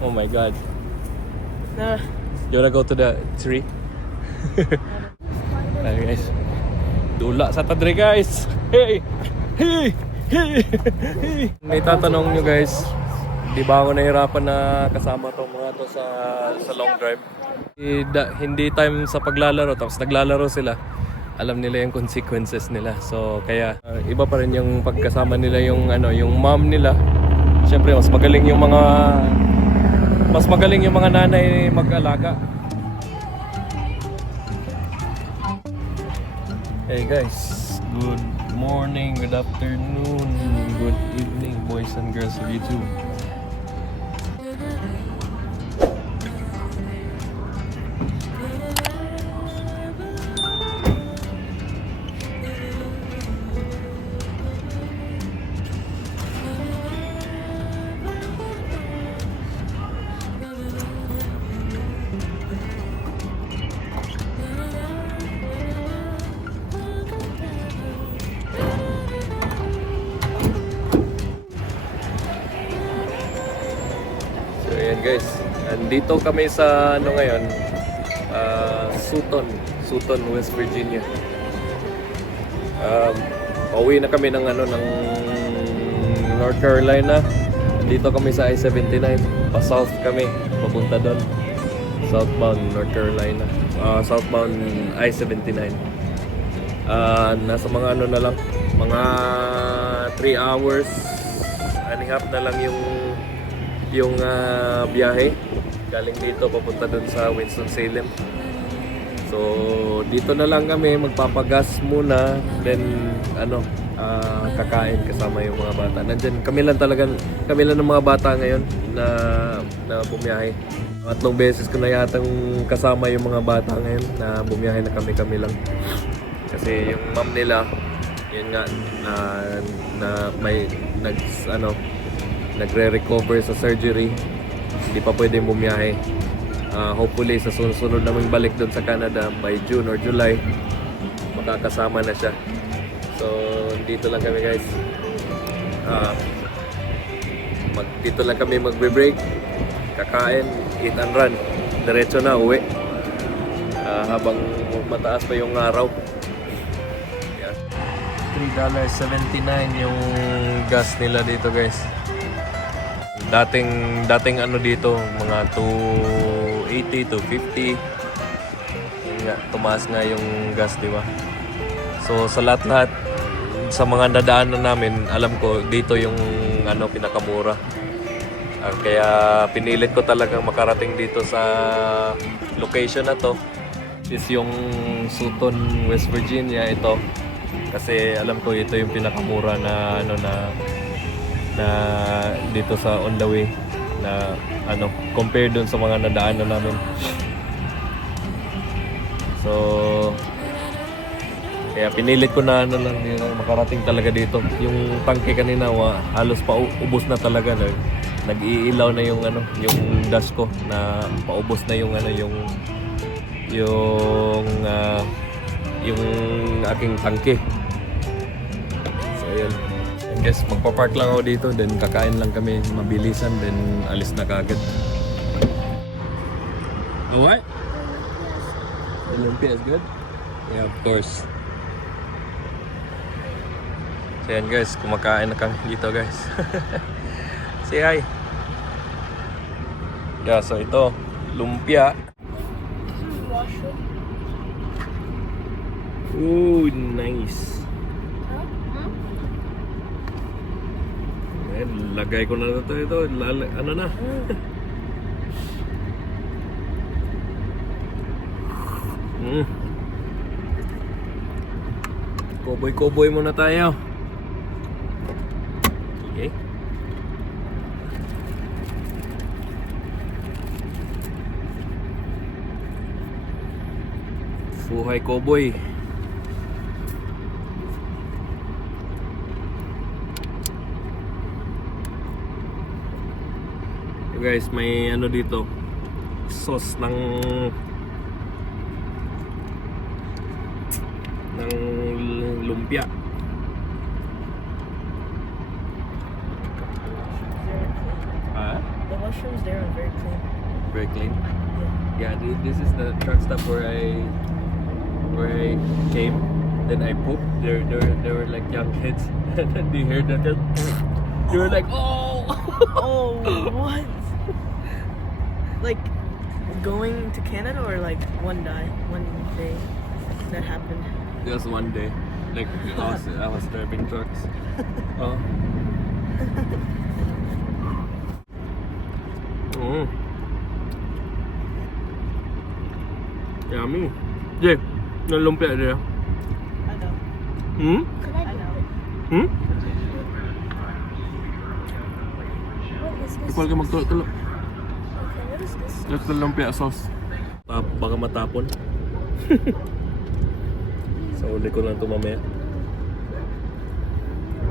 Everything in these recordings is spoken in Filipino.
Oh my god. Nah. You wanna go to the tree? Ayan guys. Dula sa tadre guys. Hey! Hey! Hey! Hey! May tatanong nyo guys. Di ba ako nahirapan na kasama tong mga to sa long drive? Hindi time sa paglalaro. Tapos naglalaro sila. Alam nila yung consequences nila. So kaya iba pa rin yung pagkasama nila yung yung mom nila. Siyempre mas magaling yung mga nanay mag-alaga. Hey guys, good morning, good afternoon, good evening boys and girls of YouTube. So ayan guys, andito kami sa ngayon, Sutton, West Virginia. Pauwi na kami ng North Carolina. Andito kami sa I-79, pa-south kami, papunta doon. Southbound North Carolina, southbound I-79. Nasa mga na lang, mga 3 hours and a half na lang yung biyahe galing dito papunta dun sa Winston-Salem. So dito na lang kami magpapagas muna, then kakain kasama yung mga bata. Nandiyan kami lang ng mga bata ngayon na bumiyahe. 3 beses ko na yatang kasama yung mga bata ngayon na bumiyahe na kami lang. Kasi yung mom nila yun nga na may nagre-recover sa surgery, hindi pa pwedeng bumiyahe. Hopefully sa sunod naming balik doon sa Canada by June or July makakasama na siya. So dito lang kami guys, dito lang kami magbe-break, kakain, eat and run, diretso na uwi habang mataas pa yung araw. Yan. $3.79 yung gas nila dito guys. Dating dito mga 280 to 50. Yun nga, tumaas nga yung gas, di ba? So sa lahat sa mga nadaanan namin, alam ko dito yung pinakamura. Kaya pinilit ko talagang makarating dito sa location na to. Is yung Sutton, West Virginia ito. Kasi alam ko ito yung pinakamura na dito sa on the way na compare dun sa mga nadaanan namin. So kaya pinilit ko na makarating talaga dito. Yung tangke kanina halos pa ubos na talaga na. Nag-iilaw na yung dash ko na paubos na yung aking tangke. So ayun. Guys, magpa-park lang ako dito, then kakain lang kami, mabilisan, then alis na kagad. Oh, what? The lumpia is good? Yeah, of course. So yan guys, kumakain na kami dito guys. Say hi. Yeah, so ito, lumpia. Ooh, nice. Lagay ko na ito. Ano na? Koboy muna tayo. Okay. Fuhay koboy. Guys, may dito, sauce ng lumpia. The mushrooms there are very clean. Very clean. Yeah. Yeah, this is the truck stop where I came. Then I pooped. There were like young kids, and then they heard that. They were like, oh. Oh, what? Like going to Canada or like one day that happened? Just one day, like I was driving trucks. Oh. Mm. Yummy. Jay, nang lumpia dia. I know. Hmm? I know. Hmm? What is this? Ikaw ka magtulog-tulog. Okay, what is this? That's the lumpia sauce. Baka matapon. So, uli ko lang ito mamaya.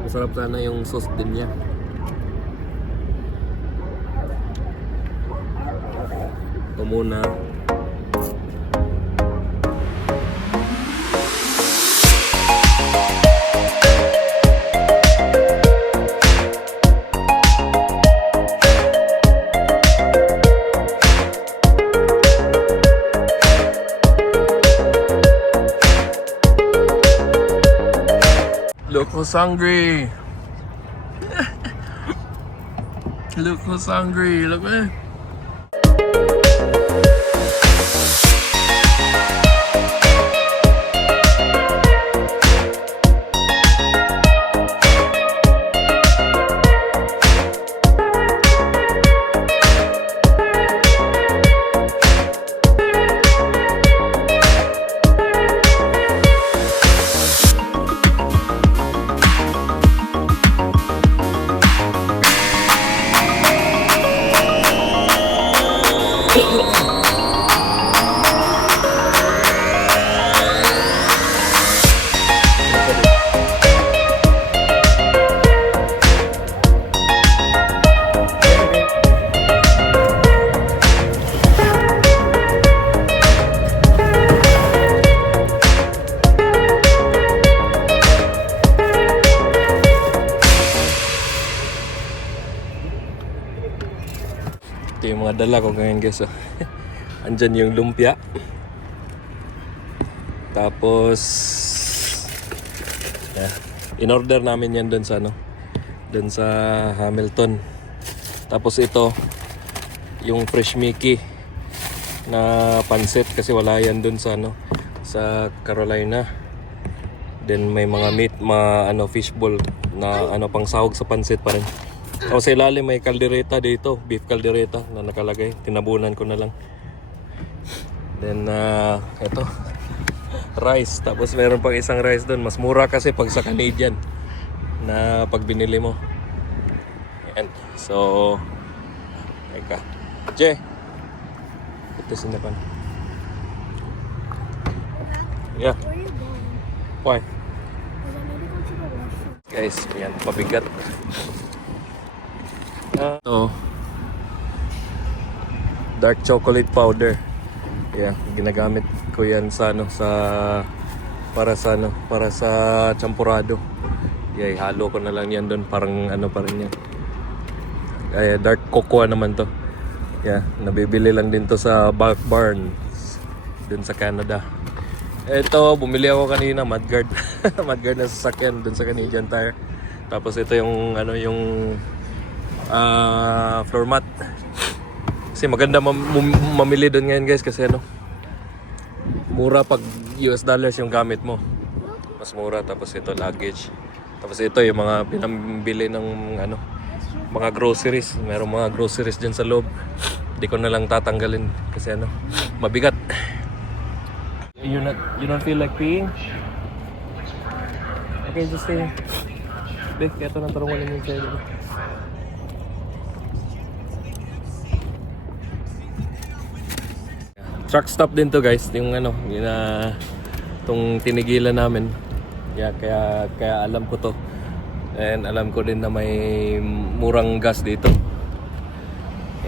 Masarap sana yung sauce din niya. Ito muna. Look who's hungry. Look who's hungry. Look man. Ito yung mga dala ko ngayon guys. Oh. Andyan yung lumpia. Tapos yeah, in-order namin yan doon sa doon sa Hamilton. Tapos ito yung fresh Mickey na pansit kasi wala yan doon sa sa Carolina. Then may mga meat, fishball na pang sahog sa pansit pa rin. O sa ilalim may kaldereta dito, beef kaldereta na nakalagay. Tinabunan ko na lang. Then ito rice, tapos meron pang isang rice doon. Mas mura kasi pag sa Canadian na pag binili mo. Ayan. So teka. Je. Ito sinapan. Yeah. Where are you going? Why? Because I need to go to the washroom. Guys, yan, pabigat. Ito, dark chocolate powder. Yeah, ginagamit ko yan sa para sa champurado. Yeah, halo ko na lang yan doon, parang pa rin yan. Kaya dark cocoa naman to. Yeah, nabibili lang din to sa Bulk Barns doon sa Canada. Ito, bumili ako kanina, mudguard. Mudguard na sasakyan doon sa Canadian Tire. Tapos ito yung floor mat. Kasi maganda mamili doon ngayon guys kasi mura pag US dollars yung gamit mo. Mas mura. Tapos ito luggage. Tapos ito yung mga pinambili ng mga groceries. Merong mga groceries dyan sa loob. Hindi ko na lang tatanggalin kasi mabigat. You don't feel like peeing? Okay, just stay. Bek, ito na tarungan yung sa'yo. Truck stop din to guys, yung tong tinigilan namin. Yeah, kaya alam ko to. And alam ko din na may murang gas dito.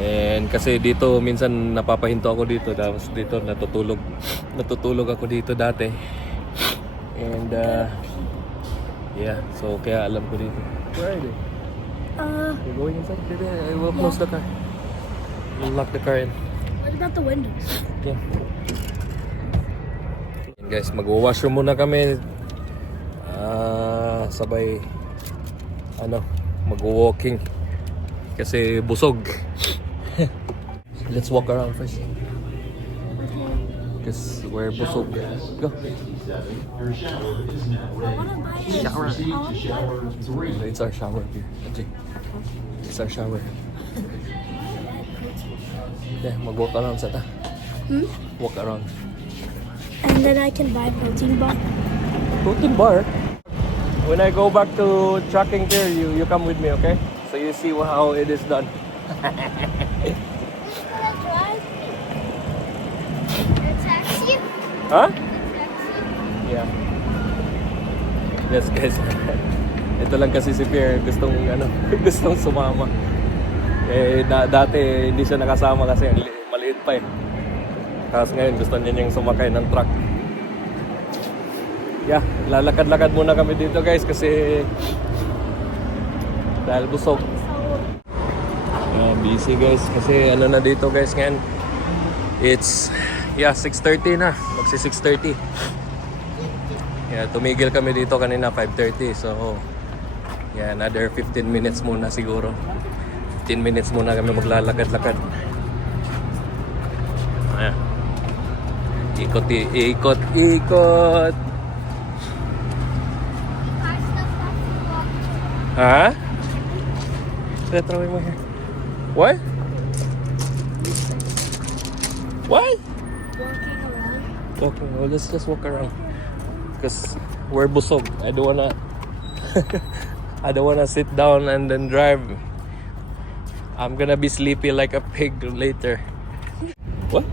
And kasi dito minsan napapahinto ako dito, tapos dito natutulog ako dito dati. And yeah, so kaya alam ko dito. Where are they? You're going inside? I will close the car. lock the car in. What about the windows? Yeah. And guys, mag-washroom muna kami. Sabay mag-walking kasi busog. Let's walk around first. Because we're busog. Go. Shower. It's our shower here. Okay. It's our shower. Yeah, mag-walk around sa ta. Walk around. And then I can buy protein bar. Protein bar? When I go back to tracking here, you come with me, okay? So you see how it is done. Taxi? Huh? Yeah. Yes, guys. Ito lang kasi si Pierre, gustong sumama. Dati hindi siya nakasama kasi maliit pa eh. Tapos ngayon gusto niya niyang sumakay ng truck. Yeah, lalakad-lakad muna kami dito guys kasi dahil busog. Busy guys kasi na dito guys ngayon. It's 6:30 na. Magsi 6:30. Yeah, tumigil kami dito kanina 5:30. So another 15 minutes muna siguro. 15 minutes muna kami maglalakad-lakad. Ayan. Ikot. Huh? Throw mo here. What? What? Walking around. Walking. Well, let's just walk around. Because we're busog. I don't wanna sit down and then drive. I'm gonna be sleepy like a pig later. What?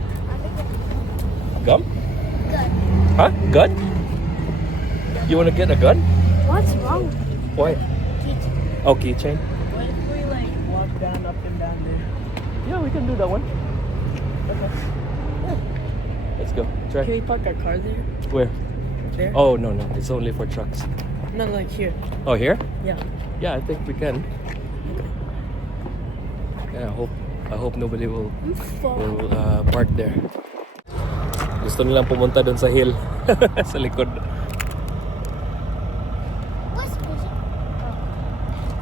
Gum? Good. Huh? Gun? You wanna get a gun? What's wrong? Why? Oh, keychain. What if we like walk down up and down there? Yeah, we can do that one. Okay. Yeah. Let's go. Can Try. we park our car there? Where? There? Oh, no. It's only for trucks. No, like here. Oh, here? Yeah. Yeah, I think we can. Yeah, I hope nobody will I'm full. park there. Gusto nilang pumunta doon sa hill. Sa likod. What's pushing?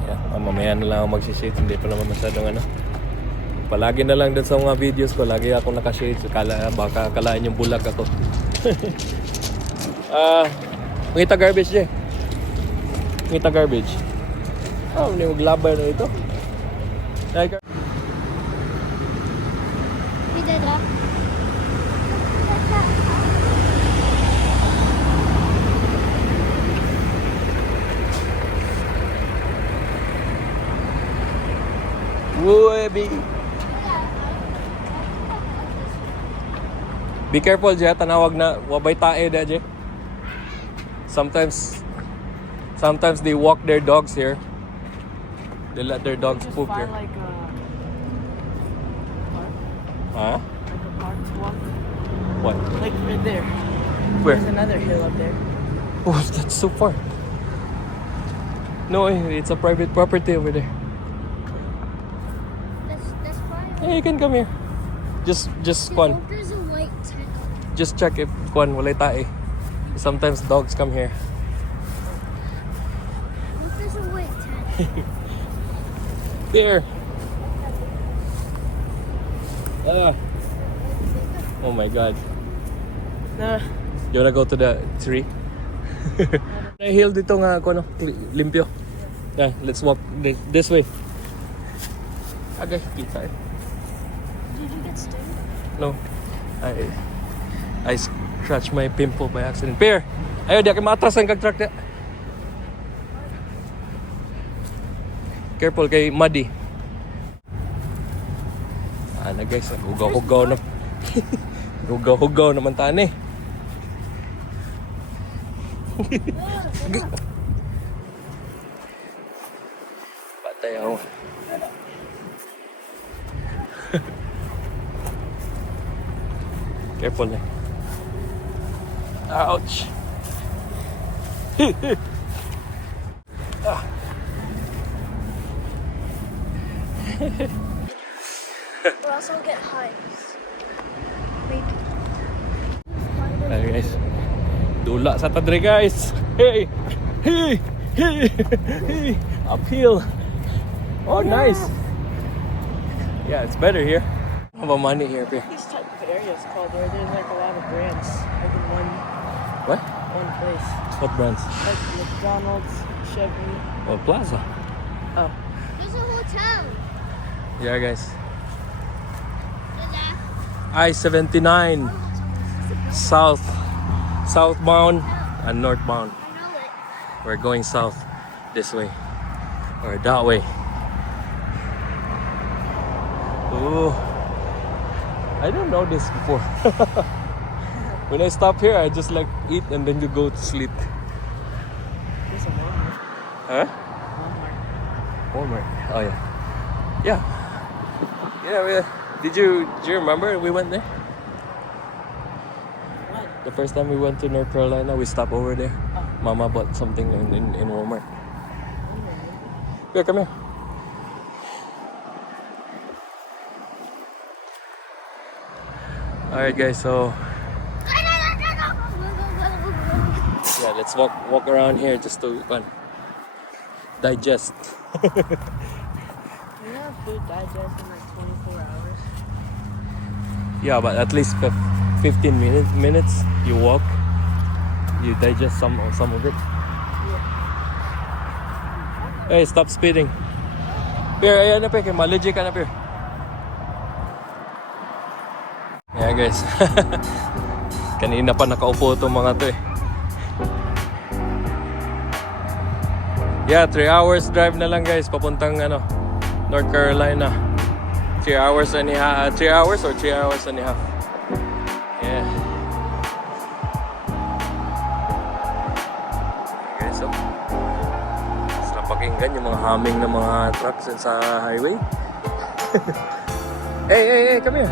Yeah, mamaya na lang ako magsishades. Hindi pa naman masyadong Palagi na lang doon sa mga videos ko. Lagi ako nakashades. Baka akalaan yung bulag ako. Ngita garbage dyan. Ngita garbage. Hindi maglabay na ito. Like, We did that. Be careful, Jay. Tanawag na wabay tae da, Jay. Sometimes they walk their dogs here. They let their dogs Just poop here. find like a park. Huh? Like a park to walk. What? Like right there. Where? There's another hill up there. Oh, that's so far. No, it's a private property over there. That's fine. Hey, you can come here. Just Kwan. There's a white tent. Just check if Kwan walay tae. Sometimes dogs come here. Look, there's a white tent. There. Oh my God. Nah. You wanna go to the tree? May hill dito nga ako limpyo. Yeah, let's walk this way. Okay, kita eh. Did you get stung? No. I scratched my pimple by accident. Pear! Ayaw, di ako matras ang kag-truck na. Careful kay muddy. Guys, hugaw-hugaw na. Hugaw-hugaw naman tani. Patay ako. Careful na. Ouch. Or else I'll get hives. Maybe. Ayan guys. Dula sa tadre guys. Hey! Hey! Hey! Hey! Uphill. Oh, nice. Yeah, it's better here. How about money here, Pierre? These type of areas called where there's like a lot of brands, like in What? one place, What brands? like McDonald's, Chevy. Oh, Plaza. Oh, There's a hotel. Yeah, guys. There's that. I-79 southbound and northbound. I know it. We're going south this way or that way. Oh, I don't know this before. When I stop here, I just like eat and then you go to sleep. there's a Walmart. Huh? Walmart. Walmart. Oh yeah. Yeah. Yeah. Do you remember we went there? What? The first time we went to North Carolina, we stopped over there. Mama bought something in Walmart. Here, come here. Alright guys, so yeah, let's walk around here just to digest. We have food digest in like 24 hours. Yeah, but at least 15 minutes you walk, you digest some of it. Hey, stop speeding. Pierre, ayan na Pierre, maligi ka na Pierre. Yeah guys. Kanina pa nakaupo itong mga to eh. Yeah, 3 hours drive na lang guys papuntang North Carolina. 3 hours and a half, 3 hours or 3 hours and a half. Yeah. Okay, so sarap pakinggan yung mga humming ng mga trucks sa highway. Hey, come here.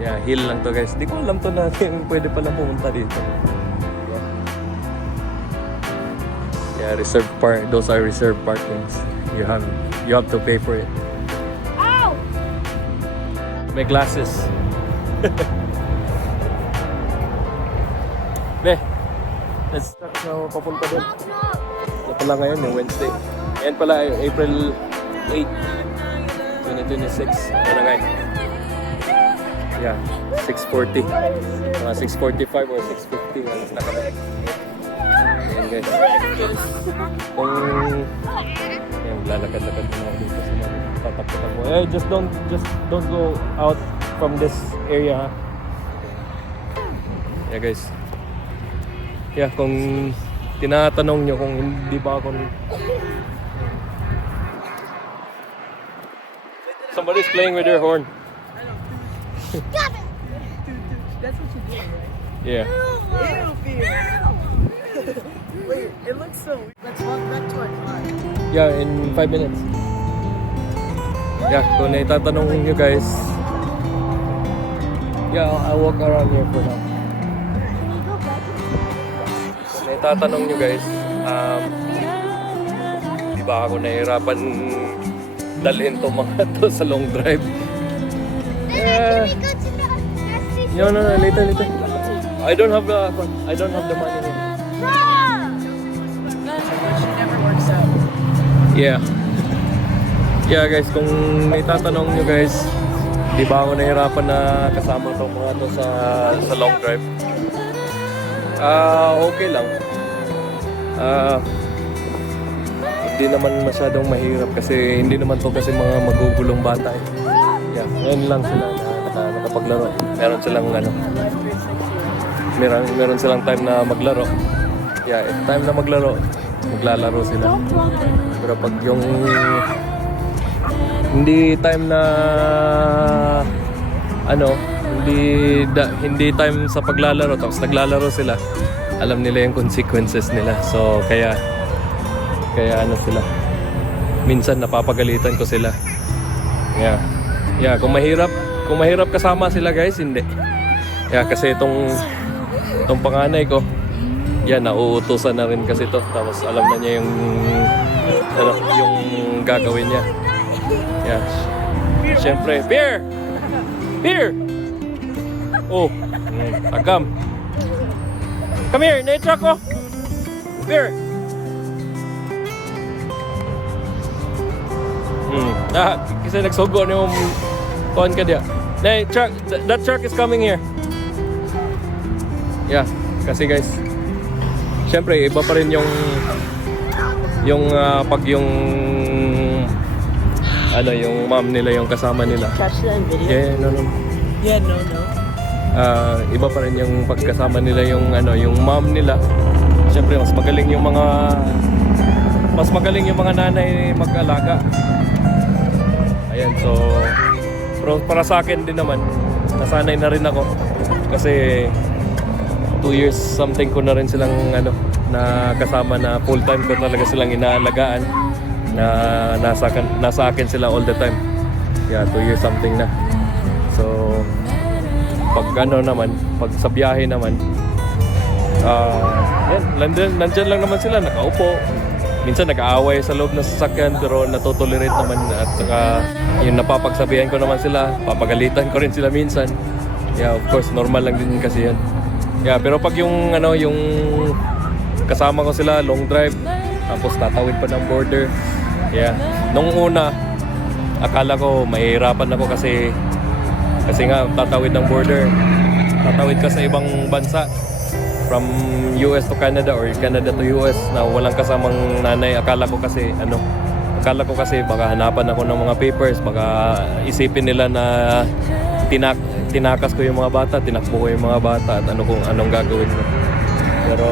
Yeah, hill lang to guys. Di ko alam to natin pwede pala pumunta dito. Yeah, reserved park. Those are reserved parkings. You have to pay for it. Ow! May glasses. Be, let's start na papunta doon. Ito pala ngayon yung Wednesday. Ayan pala April 8, 2026. Ano nga yeah, 6:40. Mga 6:45 or 6:50. Alas na kami. Ayan guys. Kung lalakad-lakad mo ako dito sa mga tatak-tatak mo. Just don't go out from this area. Ha? Yeah guys. Yeah, kung tinatanong nyo kung hindi ba ako somebody's playing with their horn. Stop it! That's what you do, right? Yeah. Ew, Fear. Wait, it looks so weird. Let's walk back to our car. Yeah, in 5 minutes. Yeah, kung naitatanong nyo guys. Yeah, I'll walk around here for now. Kung naitatanong nyo guys, di ba ako nahihirapan dalhin to mga to sa long drive? Can we go to the gas station? No, later. I don't have the money here. She never works out. Yeah. Yeah guys, kung naitatanong nyo guys, di ba ako nahirapan na kasama tong mga to sa long drive? Okay lang. Hindi naman masyadong mahirap kasi hindi naman to kasi mga magugulong bata eh. Yeah, ngayon lang sila na nakapaglaro. Meron silang meron silang time na maglaro. Yeah, time na maglaro, maglalaro sila. Pero pag yung hindi time na hindi time sa paglalaro tapos naglalaro sila, alam nila yung consequences nila. So kaya sila. Minsan napapagalitan ko sila. Yeah, kung mahirap kasama sila guys, hindi. Yeah, kasi itong panganay ko, yan, nauutusan na rin kasi to. Tapos alam na niya yung gagawin niya. Yeah. Siyempre, beer! Beer! Oh, agam. Come here, na-truck ko. Beer! Kasi nagsugo na yung kuhan ka diya. Truck, that truck is coming here. Yeah, kasi guys, syempre iba pa rin yung pag yung ano, yung mom nila yung kasama nila. Catch that in video? Yeah, no. Yeah, no. Iba pa rin yung pagkasama nila yung ano, yung mom nila. Syempre mas magaling yung mga nanay mag-alaga. Ayan, so pero para sa akin din naman, nasanay na rin ako kasi 2 years something ko na rin silang ano, na kasama na full time ko talaga silang inaalagaan, na nasa akin sila all the time. Yeah, 2 years something na. So pag ano naman, pag sa biyahe naman, nandyan lang naman sila, nakaupo. Minsan nag-aaway sa loob ng sasakyan, pero natutolerate naman. At saka yung napapagsabihan ko naman sila, papagalitan ko rin sila minsan. Yeah, of course, normal lang din kasi yan. Yeah, pero pag yung ano, yung kasama ko sila long drive, tapos tatawid pa ng border. Yeah, nung una akala ko mahihirapan ako kasi nga tatawid ng border, tatawid ka sa ibang bansa from US to Canada or Canada to US na walang kasamang nanay. Akala ko kasi baka hanapan ako ng mga papers, baka isipin nila na tinakas ko yung mga bata, tinakbo ko yung mga bata at anong gagawin ko. Pero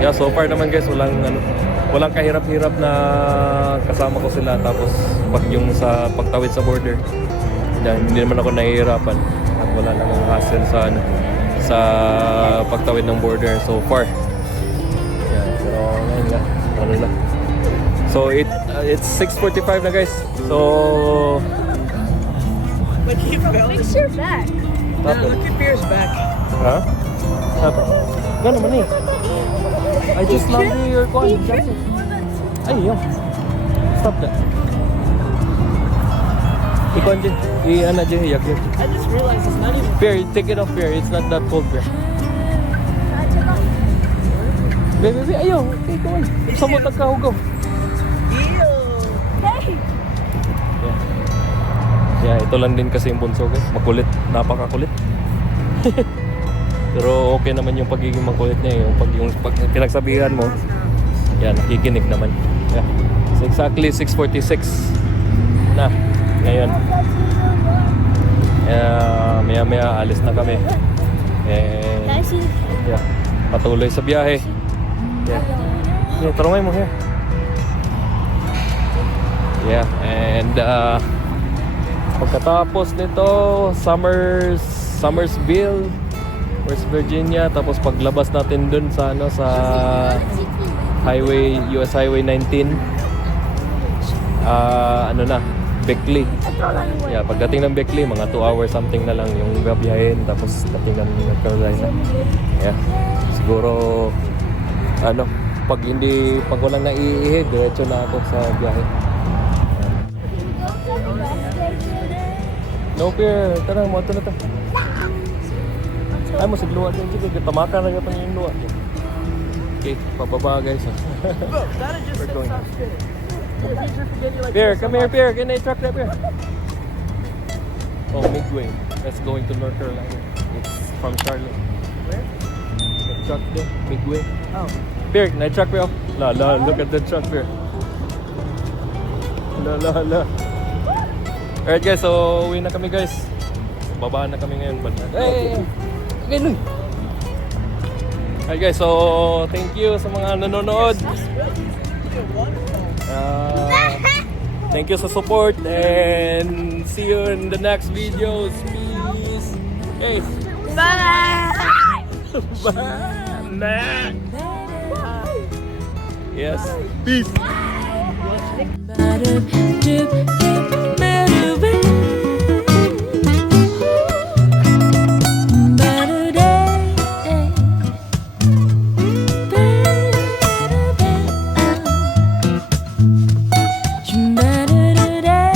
yeah, so far naman guys, walang kahirap-hirap na kasama ko sila. Tapos pag yung sa pagtawid sa border, hindi naman ako nahihirapan at wala namang hassle sa pagtawid ng border so far. Yeah, pero ngayon nga, ano na. So it's 6:45 na guys. So But he fell. Fix your back. Yeah, look at Beer's back. Ha? Sabi? Gano'n man eh. I just love your coin. That's it. Ay, yun. Stop that. Ikon dyan. I-ano dyan, hiyak dyan. I just realized it's not even. Beer, take it off, Beer. It's not that cold, Beer. Baby, ayaw. Take it away. Samot nagkahugaw. Ew. Yeah, ito lang din kasi yung bunso guys. Makulit. Napakakulit. Pero okay naman yung pagiging makulit niya. Yung pag pinagsabihan mo, yan, nakikinig naman. Yeah. So exactly 6:46 na ngayon. Maya alis na kami. And Can I see? yeah, patuloy sa biyahe. Yeah. Yeah, tarungay mo here. Yeah, and pagkatapos nito, Summersville, West Virginia, tapos paglabas natin dun sa US Highway 19, Beckley. Yeah, pagdating ng Beckley, mga 2 hours something na lang yung babiyahin, tapos dating ng North Carolina. Yeah, siguro pag walang naiihig, diretso na ako sa biyahe. No fear, tara mo ito na to. Ay mo sigluwa din, sige, tamakan na pa yung luwa. Okay, pababa guys. Bro, that just We're said going. stop spinning. You're forgetting like. Beer, come here, Beer. Can I truck that Beer? Oh, Midway. That's going to North Carolina. It's from Charlotte. Where? The truck there, Midway. Oh. Beer, can I truck Beer? La, look at the truck Beer. La. Alright guys, so uwi na kami guys. Baba na kami ngayon. Hey! Ganun! Alright guys, so thank you sa mga nanonood. Thank you sa support and see you in the next videos. Peace. Guys. Bye. Bye. Yes. Peace.